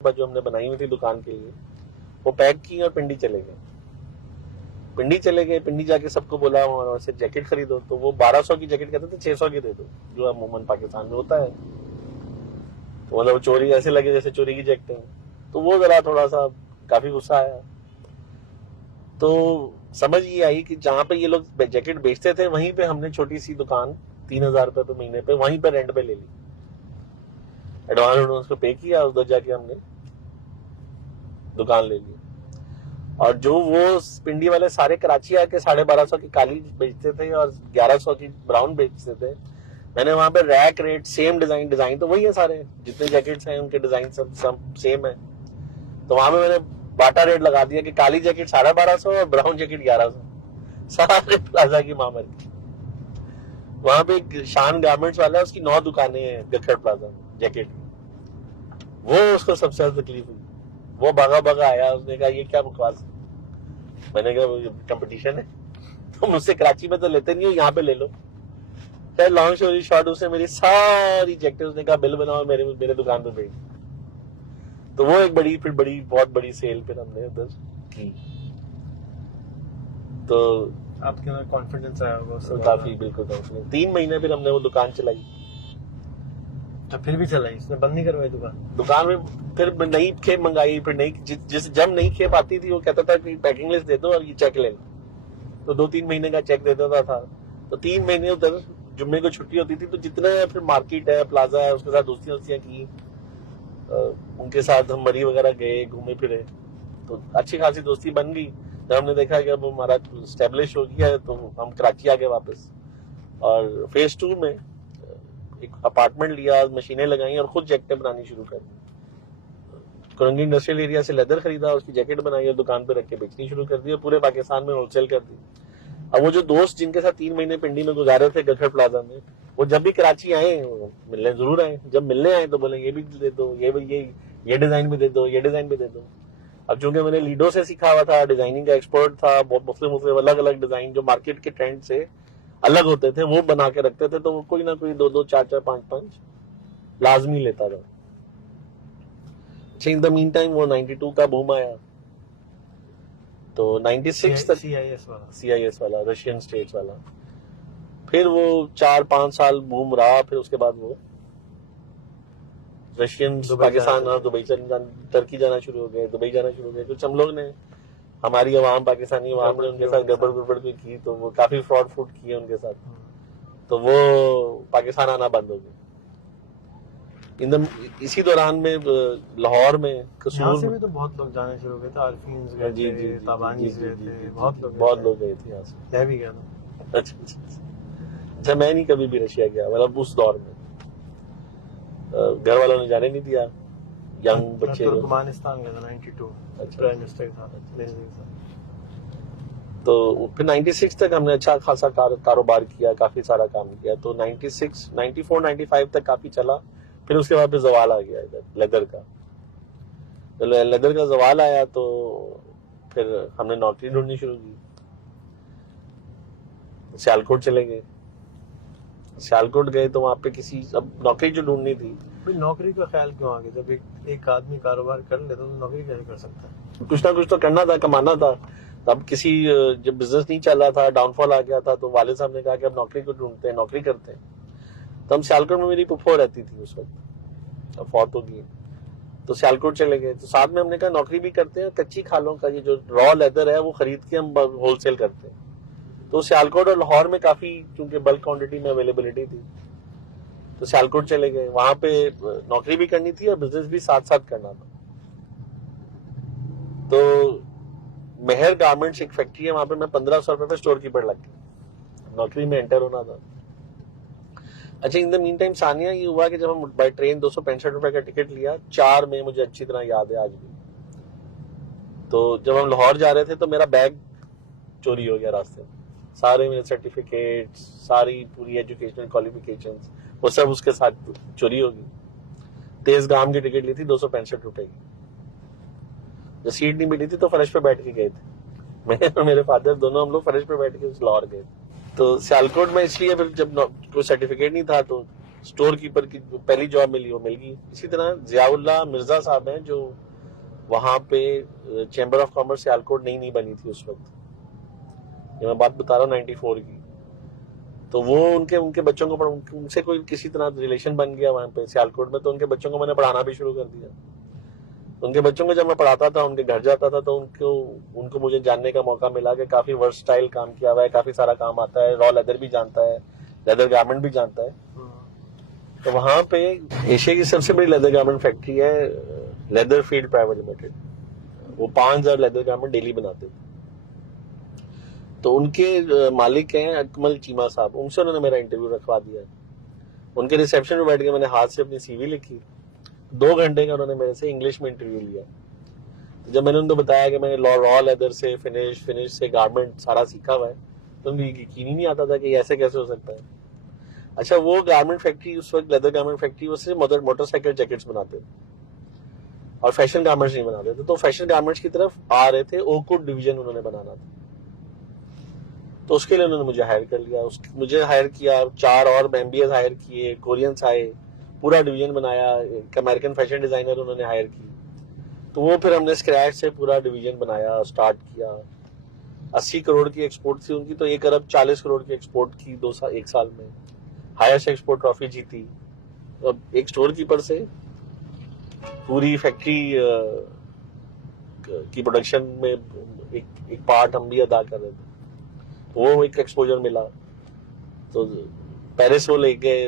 जो हमने बनाई हुई थी दुकान के लिए वो पैक की और पिंडी चले गए। पिंडी जाके सबको बोला वहां से जैकेट खरीदो, तो वो 1200 की जैकेट कहते थे 600 की दे दो, जो अमूमन पाकिस्तान में होता है। तो मतलब चोरी ऐसे लगे जैसे चोरी की जैकेट है। तो वो जरा थोड़ा सा काफी गुस्सा आया। तो समझ ये आई कि जहां पे ये लोग जैकेट बेचते थे वहीं पे हमने छोटी सी दुकान 3000 रुपए पे महीने पे वहीं पे रेंट पे ले ली। एडवांस को पे किया, उधर जाके हमने दुकान ले ली। और जो वो पिंडी वाले सारे कराची आके 1250 की काली बेचते थे और 1100 की ब्राउन बेचते थे। मैंने वहां पे रैक रेट सेम डिजाइन तो वही है, सारे जितने जैकेट्स हैं उनके डिजाइन सब सेम है। तो वहां पे मैंने बाटा रेट लगा दिया कि काली जैकेट 1250 और ब्राउन जैकेट 1100, सारे प्लाजा की मामर की। वहां पे एक शान गारमेंट्स वाला है, उसकी 9 दुकानें हैं गखड़ प्लाजा जैकेट की। वो उसको सबसे ज्यादा तकलीफ हुई। वो भागा आया, उसने कहा ये क्या बकवास। मैंने कहा कंपटीशन है, तुम मुझसे कराची में तो लेते नहीं हो, यहाँ पे ले लो। फिर लॉन्ग स्टोरी शॉर्ट, उसने मेरी सारी जैकेट उसने कहा बिल बनाओ मेरे दुकान पे भेज। तो वो एक बहुत बड़ी सेल फिर हमने उधर की। तो आपके अंदर कॉन्फिडेंस आया होगा काफी, बिल्कुल कॉन्फिडेंस। 3 महीने फिर हमने वो दुकान चलाई। तो फिर भी चलाई, इसने बंद नहीं करवाई दुकान में। फिर नई खेप मंगाई, फिर नई जब नई खेप आती थी वो कहता था कि पैकिंग लिस्ट दे दो और ये चेक ले लो। तो 2-3 महीने का चेक दे देता था। तो 3 महीने उधर जुम्मे को छुट्टी होती थी, तो जितने फिर मार्केट है, प्लाजा है, उसके साथ दोस्तियां की। उनके साथ हम मरी वगैरह गए, घूमे फिरे, तो अच्छी खासी दोस्ती बन गई। जब हमने देखा कि अब हमारा स्टेब्लिश हो गया है तो हम कराची आ गए वापस। और फेज 2 में एक अपार्टमेंट लिया, मशीनें लगाई और खुद जैकेटें बनानी शुरू कर दी। कुरंगी इंडस्ट्रियल एरिया से लेदर खरीदा, उसकी जैकेट बनाई और दुकान पे रख के बेचनी शुरू कर दी और पूरे पाकिस्तान में होलसेल कर दी। अब वो जो दोस्त जिनके साथ 3 महीने पिंडी में गुजारे थे गखड़ प्लाजा में, वो जब भी कराची आए मिलने जरूर आए। जब मिलने आए तो बोले ये भी दे दो, ये डिजाइन भी दे दो, ये डिजाइन भी दे दो। अब चूंकि मैंने लीडो से सीखा हुआ था, डिजाइनिंग का एक्सपर्ट था, बहुत मुख्तलिफ अलग अलग डिजाइन जो मार्केट के ट्रेंड से अलग होते थे वो बना के रखते थे। तो वो कोई ना कोई 2-2, 4-4, 5-5 लाजमी लेता था। इन द मीन टाइम वो 92 का बूम आया। तो 96 तक CIS वाला रशियन स्टेट्स वाला, फिर वो 4-5 साल बूम रहा। फिर उसके बाद वो रशियन पाकिस्तान दुबई टर्की जाना शुरू हो गए, दुबई जाना शुरू हो गए। कुछ हम लोग ने, हमारी अवाम पाकिस्तानी अवाम ने उनके साथ गड़बड़ भी की, तो वो काफी फ्रॉड फूड किए उनके साथ। तो वो पाकिस्तान आना बंद हो गया। इसी दौरान में लाहौर में कसूर से भी तो बहुत लोग जाने शुरू हो गए थे, आरफीन्स गए थे, ताबानीज गए थे, बहुत लोग गए थे यहाँ से। मैं भी गया था। अच्छा, मैं नहीं कभी भी रशिया गया, मतलब उस दौर में घर वालों ने जाने नहीं दिया। यंग बच्चे तुर्कमेनिस्तान गया था 92, प्राइम मिनिस्टर था। तो फिर 96 तक हमने अच्छा खासा कारोबार किया, काफी सारा काम किया। तो 96, 94, 95 तक काफी चला। फिर उसके बाद फिर जवाल आ गया इधर लेदर का। तो लेदर का जवाल आया तो फिर हमने नौकरी ढूंढनी शुरू की। सियालकोट चले गए। सियालकोट गए तो वहां पे अब नौकरी जो ढूंढनी थी। नौकरी का ख्याल क्यों आ गया? जब एक आदमी कारोबार कर लेता तो नौकरी कैसे कर सकता है? कुछ ना कुछ तो करना था, कमाना था। अब जब बिजनेस नहीं चल रहा था, डाउनफॉल आ गया था, तो वाले साहब ने कहा कि अब नौकरी को ढूंढते हैं, नौकरी करते हैं। तो हम सियालकोट में, मेरी फुफो रहती थी उस वक्त, अब फौत हो गई। तो सियालकोट चले गए। तो साथ में हमने कहा नौकरी भी करते हैं, कच्ची खालों का ये जो रॉ लेदर है वो खरीद के हम होलसेल करते हैं। तो सियालकोट और लाहौर में काफी, क्योंकि बल्क क्वांटिटी में अवेलेबिलिटी थी, तो सियालकोट चले गए। वहां पे नौकरी भी करनी थी और बिजनेस भी साथ साथ करना था। तो मेहर गारमेंट्स एक फैक्ट्री है, वहां पे मैं 1500 रुपए पे स्टोर कीपर लग गया, नौकरी में एंटर होना था। अच्छा, in the mean time Sania ये हुआ कि जब हम बाय ट्रेन 265 रुपए का टिकट लिया 4 में, मुझे अच्छी तरह याद है आज भी। तो जब हम लाहौर जा रहे थे तो मेरा बैग चोरी हो गया रास्ते में। सारे मेरे सर्टिफिकेट, सारी पूरी एजुकेशनल क्वालिफिकेशंस, वो सब उसके साथ चोरी हो गई। तेजगाम की टिकट ली थी 265 रुपए की। जब सीट नहीं मिली थी तो फर्श पे बैठ के गए थे, मैं और मेरे फादर दोनों, हम लोग फर्श पे बैठ के लाहौर गए। तो सियालकोट में इसलिए फिर जब कोई सर्टिफिकेट नहीं था तो स्टोर कीपर की जो पहली जॉब मिली वो मिल गई। इसी तरह जियाउल्लाह मिर्जा साहब हैं जो वहां पे चैम्बर ऑफ कॉमर्स सियालकोट नई बनी थी उस वक्त, ये मैं बात बता रहा हूँ 94 की। तो वो उनके बच्चों को उनसे कोई किसी तरह रिलेशन बन गया वहां पे सियालकोट में, तो उनके बच्चों को मैंने पढ़ाना भी शुरू कर दिया। उनके बच्चों को जब मैं पढ़ाता था, उनके घर जाता था, तो उनको मुझे जानने का मौका मिला कि काफी वर्सटाइल काम किया हुआ है, काफी सारा काम आता है, रॉ लेदर भी जानता है, लेदर गारमेंट भी जानता है। तो वहां पे एशिया की सबसे बड़ी लेदर गारमेंट फैक्ट्री है लेदर फील्ड प्राइवेट लिमिटेड। वो 5000 लेदर गारमेंट डेली बनाते थे। तो उनके मालिक हैं अकमल चीमा साहब, उनसे उन्होंने मेरा इंटरव्यू रखवा दिया। उनके रिसेप्शन में बैठ के मैंने हाथ से अपनी सीवी लिखी। 2 घंटे का उन्होंने मेरे से इंग्लिश में इंटरव्यू लिया। तो जब मैंने उनको बताया कि मैंने रॉ लेदर से फिनिश से गारमेंट सारा सीखा हुआ है, तो उनको यकीन ही नहीं आता था कि ऐसे कैसे हो सकता है। अच्छा, वो गारमेंट फैक्ट्री उस वक्त लेदर गारमेंट फैक्ट्री, वो सिर्फ मोटरसाइकिल जैकेट्स बनाते थे और फैशन गारमेंट्स नहीं बनाते थे। तो फैशन गारमेंट्स की तरफ आ रहे थे, ओकुड डिवीजन उन्होंने बनाना था। तो उसके लिए उन्होंने मुझे हायर कर लिया। मुझे हायर किया, 4 और एमबीएस हायर किए, कोरियंस आए, पूरा डिवीजन बनाया। एक अमेरिकन फैशन डिजाइनर उन्होंने हायर की। तो वो फिर हमने स्क्रैच से पूरा डिवीजन बनाया, स्टार्ट किया। 80 करोड़ की एक्सपोर्ट थी उनकी, तो 1 अरब 40 करोड़ की एक्सपोर्ट की 1 साल में। हाईएस्ट एक्सपोर्ट ट्रॉफी जीती। अब एक स्टोर कीपर से पूरी फैक्ट्री की प्रोडक्शन में एक पार्ट हम भी अदा कर रहे थे। वो एक एक्सपोजर मिला। तो पेरिस वो ले गए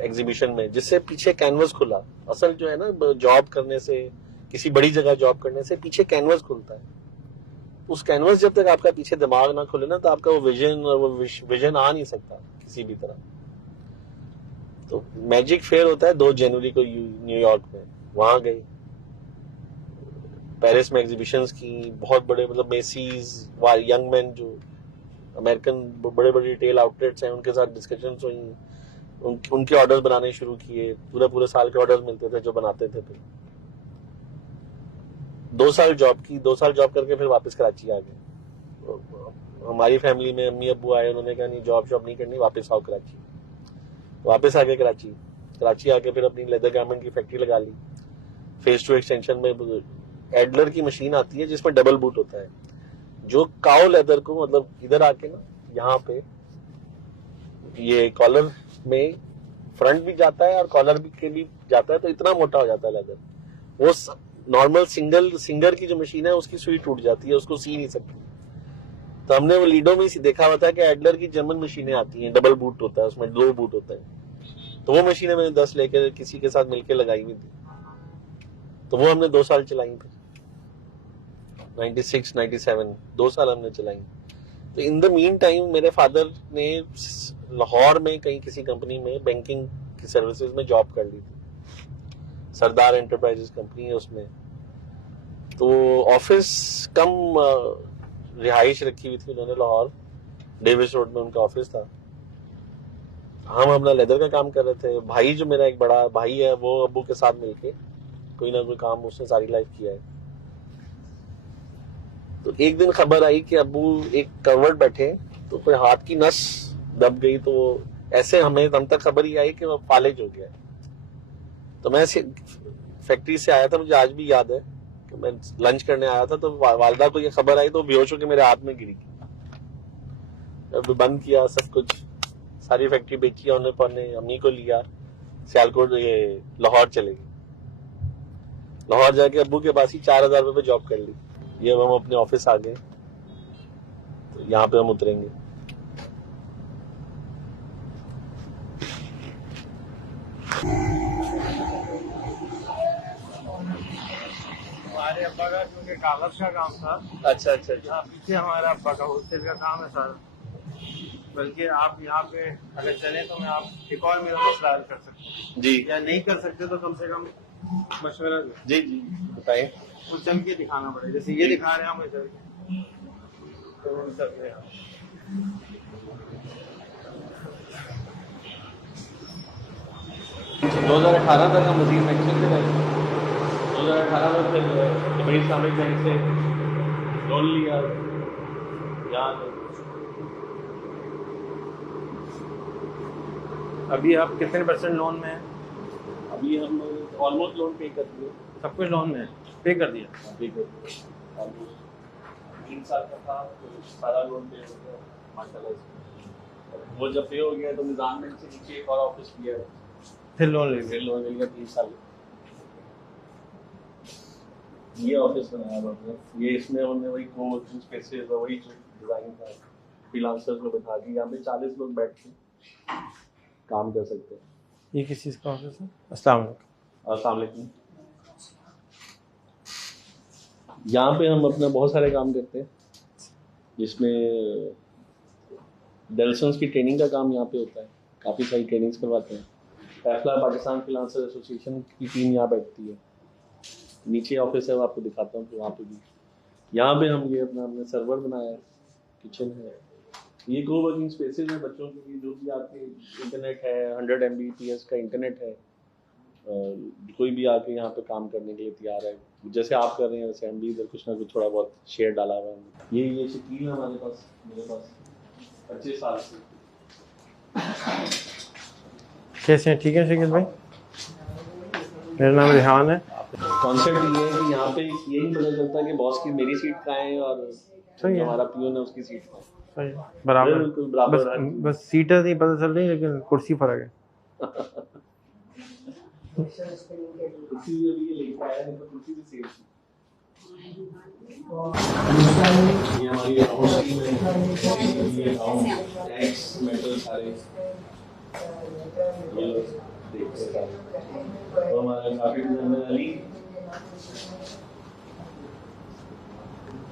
एग्जीबिशन में, जिससे पीछे कैनवस खुला। असल जो है ना, जॉब करने से, किसी बड़ी जगह जॉब करने से पीछे कैनवस खुलता है। उस कैनवस जब तक आपका पीछे दिमाग ना खुले ना, तो आपका वो विजन आ नहीं सकता किसी भी तरह। तो मैजिक फेयर होता है 2 जनवरी को न्यूयॉर्क में, वहां गए। पेरिस में एग्जीबिशंस की, बहुत बड़े मतलब मेसीज, यंग मैन जो अमेरिकन बड़े बड़े रिटेल आउटलेट्स हैं, उनके साथ डिस्कशंस हुई। उनके ऑर्डर्स बनाने शुरू किए। पूरे साल के ऑर्डर्स मिलते थे जो बनाते थे। फिर 2 साल जॉब की। 2 साल जॉब करके फिर वापस कराची आ गए। हमारी फैमिली में अम्मी अब्बू आए, उन्होंने कहा नहीं, जॉब नहीं करनी, वापस आओ कराची। वापस आ गए कराची आके फिर अपनी लेदर गारमेंट की फैक्ट्री लगा ली। फेज 2 एक्सटेंशन में एडलर की मशीन आती है जिसमें डबल बूट होता है, जो काउ लेदर को मतलब इधर आके ना, यहाँ पे ये कॉलर में फ्रंट भी जाता है और कॉलर के भी जाता है, तो इतना मोटा हो जाता है लेदर। वो नॉर्मल सिंगर की जो मशीन है उसकी सुई टूट जाती है, उसको सी नहीं सकती। तो हमने वो लीडो में देखा हुआ था कि एडलर की जर्मन मशीनें आती हैं, डबल बूट होता है, उसमें 2 बूट होता है। तो वो मशीनें मैंने 10 लेकर किसी के साथ मिलकर लगाई हुई थी। तो वो हमने 2 साल चलाई। फिर 96, 97 2 साल हमने चलाई। तो इन द मीन टाइम मेरे फादर ने लाहौर में कहीं किसी कंपनी में बैंकिंग की सर्विसेज में जॉब कर ली थी। सरदार एंटरप्राइजेस कंपनी है उसमें। तो ऑफिस कम रिहाइश रखी हुई थी उन्होंने लाहौर, डेविस रोड में उनका ऑफिस था। हम अपना लेदर का काम कर रहे थे। भाई जो मेरा एक बड़ा भाई है, वो अब्बू के साथ मिलके कोई ना कोई काम उसने सारी लाइफ किया है। तो एक दिन खबर आई कि अब्बू एक करवट बैठे, तो कोई हाथ की नस दब गई। तो ऐसे हम तक खबर ही आई कि वो फालिज हो गया। तो मैं फैक्ट्री से आया था, मुझे आज भी याद है कि मैं लंच करने आया था, तो वालिदा को ये खबर आई, तो बेहोश होकर मेरे हाथ में गिरी। बंद किया सब कुछ, सारी फैक्ट्री बेची उन्होंने, अम्मी को लिया, सियालकोट ये लाहौर चले गए। लाहौर जाके अब्बू के पास ही 4000 रुपये जॉब कर ली। ये हम अपने ऑफिस आ गए, तो यहाँ पे हम उतरेंगे। हमारे अब्बा का क्योंकि कागज का काम था। अच्छा। पीछे हमारा अब्बा का होलसेल का काम है सारा। बल्कि आप यहाँ पे अगर चले तो मैं आप एक और मेरा मसला हल कर सकते हैं जी, या नहीं कर सकते तो कम से कम मशवरा दो। जी बताएं। कुछ चल के दिखाना पड़ेगा, जैसे ये दिखा रहे हैं हम इधर तो 2018 तक हम मजीद फैक्ट्री से गए। 2018 में फिर बड़ी इस्लामिक बैंक से लोन लिया। यहाँ अभी आप कितने % लोन में हैं? अभी हम ऑलमोस्ट लोन पे कर दिए। सब कुछ लोन में है, पे कर दिया। पे कर दिए ऑलमोस्ट 3 साल का था तो सारा लोन पे हो गया माशाल्लाह से। वो जब पे हो गया तो निजाम बैंक से नीचे एक और ऑफिस लिया, फिर लोन ले फिर लिया। लोन ले लिया 3 साल। ये ऑफिस बनाया हुआ है, ये इसमें हमने वही कोवर्किंग स्पेसेस और वही जो डिजाइन था फ्रीलांसर्स को बैठा के यहाँ पे 40 लोग बैठ के काम कर सकते हैं। ये किस चीज़ का ऑफिस है? अस्सलाम वालेकुम। अस्सलाम वालेकुम। यहाँ पे हम अपना बहुत सारे काम करते हैं, जिसमें डेल्सन्स की ट्रेनिंग का काम यहाँ पे होता है, काफ़ी सारी ट्रेनिंग्स करवाते हैं। पैफला पाकिस्तान फ्रीलांसर एसोसिएशन की टीम यहाँ बैठती है, नीचे ऑफिस है वो आपको दिखाता हूँ, तो वहाँ पे भी यहाँ पे हम ये अपना हमने सर्वर बनाया है, किचन है, ये को वर्किंग स्पेसेस है बच्चों के लिए, जो भी आपके इंटरनेट है 100 Mbps का इंटरनेट है, कोई भी आके यहाँ पे काम करने के लिए तैयार है, जैसे आप कर रहे हैं वैसे हम भी इधर कुछ ना कुछ थोड़ा बहुत शेयर डाला हुआ है। ये शकील है हमारे पास, मेरे पास 25 साल से। कैसे हैं? ठीक है शकील भाई, मेरा नाम रिहान है। कॉन्सेप्ट ये है कि यहाँ पे ये नहीं पता चलता कि बॉस की मेरी सीट कहाँ है और सही है। हमारा पियोन है उसकी सीट कहाँ है। सही है, बराबर। बिल्कुल बराबर बस है। बस सीटें नहीं पता चल रही, लेकिन कुर्सी फर्क है। कुर्सी भी अभी ये लेके आया है, तो कुर्सी भी सेम थी। ये हमारी अकाउंट टीम है, ये अकाउंट टैक्स मेटल सारे ये लोग देखते हैं सारे। तो हमारा ग्राफिक डिजाइनर अली,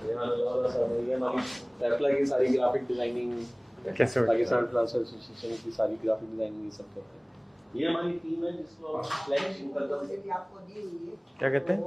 ये हमारी पैफला की सारी ग्राफिक डिजाइनिंग, कैसे पाकिस्तान फ्रीलांसर एसोसिएशन की सारी ग्राफिक डिजाइनिंग ये सब करते हैं। ये हमारी टीम है जिसको फ्लैश क्या कहते हैं?